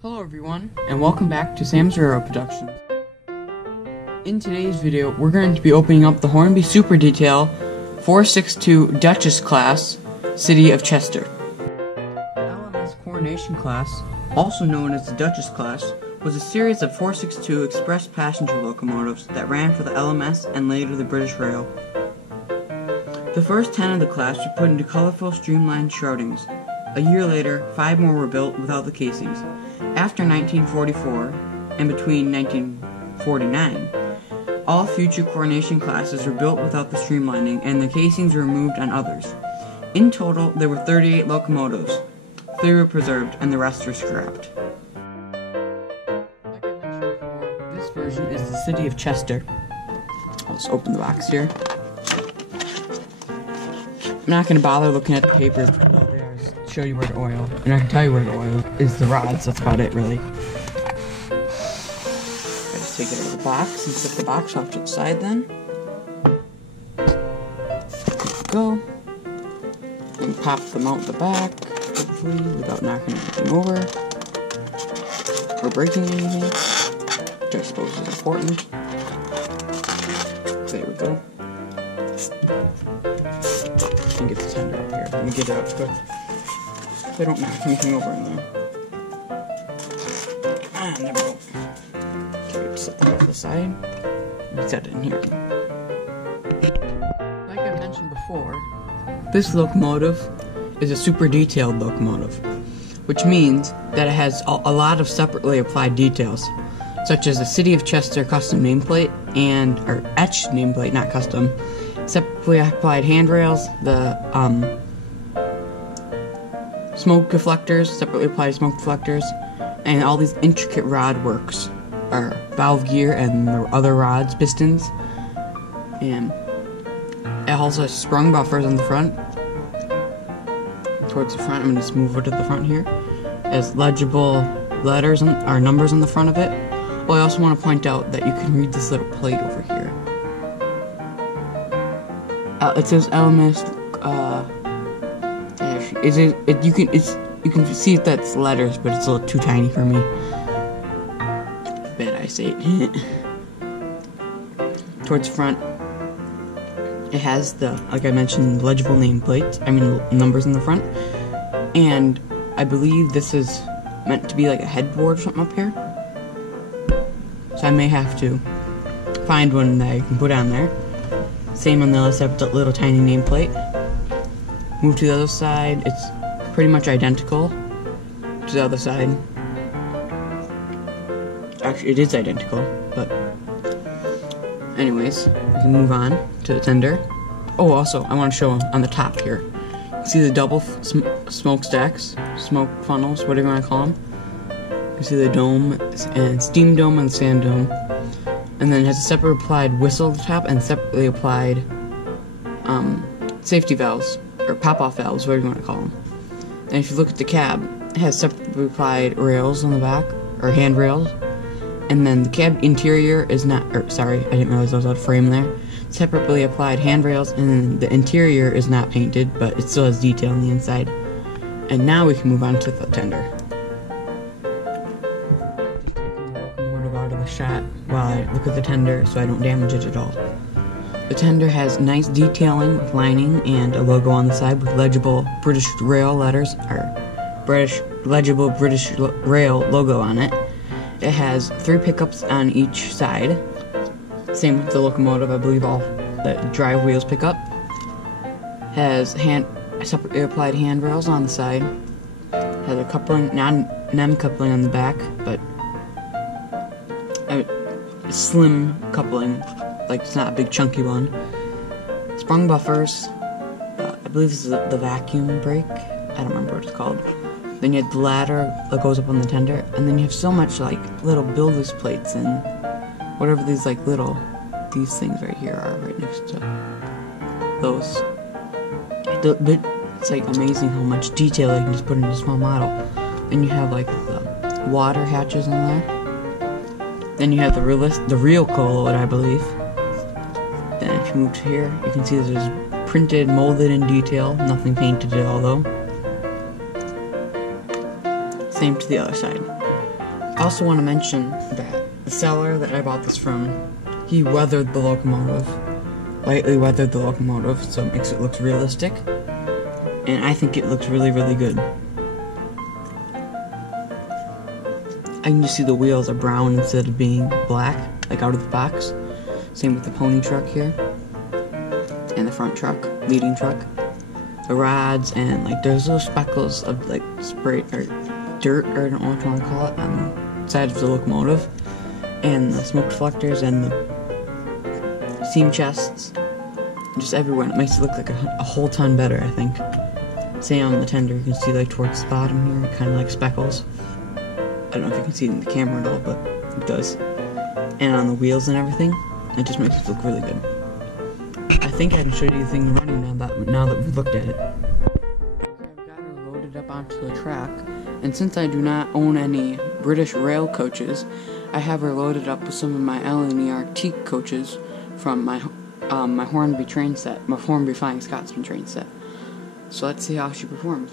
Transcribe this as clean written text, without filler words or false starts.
Hello everyone, and welcome back to Sam's Railroad Productions. In today's video, we're going to be opening up the Hornby Super Detail 462 Duchess class, City of Chester. The LMS Coronation class, also known as the Duchess class, was a series of 462 express passenger locomotives that ran for the LMS and later the British Rail. The first 10 of the class were put into colorful streamlined shroudings. A year later, 5 more were built without the casings. After 1944, and between 1949, all future Coronation classes were built without the streamlining, and the casings were removed on others. In total, there were 38 locomotives. 3 were preserved, and the rest were scrapped. Like I mentioned before, this version is the City of Chester. Let's open the box here. I'm not going to bother looking at the papers because all they are is show you where to oil. And I can tell you where to oil is the rods. That's about it, really. I just take it out of the box and set the box off to the side then. There we go. And pop them out the back, hopefully, without knocking anything over. Or breaking anything. Which I suppose is important. There we go. Get the tender up here. Let me get it out quick. So I don't knock anything over in there. Ah, there we go. Okay, set that off the side. And set it in here. Like I mentioned before, this locomotive is a super detailed locomotive, which means that it has a lot of separately applied details, such as the City of Chester custom nameplate or etched nameplate, not custom. Separately applied handrails, the smoke deflectors, separately applied smoke deflectors, and all these intricate rod works, or valve gear and the other rods, pistons, and it also has sprung buffers on the front. Towards the front, I'm going to just move it to the front here. It has legible letters or numbers on the front of it. Well, I also want to point out that you can read this little plate over here. It says LMS. You can see that's letters, but it's a little too tiny for me. Bad eyesight. Towards the front, it has like I mentioned, legible nameplates. I mean, numbers in the front, and I believe this is meant to be like a headboard or something up here. So I may have to find one that I can put on there. Same on the other side, the little tiny nameplate. Move to the other side, it's pretty much identical to the other side. Actually, it is identical, but anyways, we can move on to the tender. Oh, also, I want to show them on the top here. You see the double smokestacks, smoke funnels, whatever you want to call them. You see the dome, and steam dome and sand dome. And then it has a separate applied whistle at the top and separately applied safety valves, or pop-off valves, whatever you want to call them. And if you look at the cab, it has separately applied rails on the back, or handrails. And then the cab interior is not, sorry, I didn't realize I was out of frame there. Separately applied handrails, and then the interior is not painted, but it still has detail on the inside. And now we can move on to the tender. Out of the shot while I look at the tender so I don't damage it at all. The tender has nice detailing with lining and a logo on the side with legible British Rail letters, or legible British Rail logo on it. It has 3 pickups on each side. Same with the locomotive, I believe all the drive wheels pick up. Has separately applied handrails on the side. Has a coupling, non coupling on the back, but a slim coupling, like it's not a big chunky one. Sprung buffers, I believe this is the vacuum brake, I don't remember what it's called. Then you have the ladder that goes up on the tender, and then you have so much like little builder's plates and whatever these these things right here are right next to those. It's like amazing how much detail you can just put into a small model. Then you have like the water hatches in there. Then you have the real coil, I believe. Then if you move to here, you can see there's printed, molded in detail, nothing painted at all though. Same to the other side. I also want to mention that the seller that I bought this from, he weathered the locomotive, lightly weathered the locomotive, so it makes it look realistic, and I think it looks really, really good. I can just see the wheels are brown instead of being black, like out of the box. Same with the pony truck here, and the front truck, leading truck. The rods, and like there's little speckles of like spray or dirt, or I don't know what you want to call it, on the side of the locomotive, and the smoke deflectors and the steam chests, just everywhere. And it makes it look like a whole ton better, I think. Same on the tender, you can see like towards the bottom here, kind of like speckles. I don't know if you can see it in the camera at all, but it does. And on the wheels and everything, it just makes it look really good. I think I can show you the thing running now that we've looked at it. I've got her loaded up onto the track, and since I do not own any British rail coaches, I have her loaded up with some of my L&E teak coaches from my my Hornby train set, my Hornby Flying Scotsman train set. So let's see how she performs.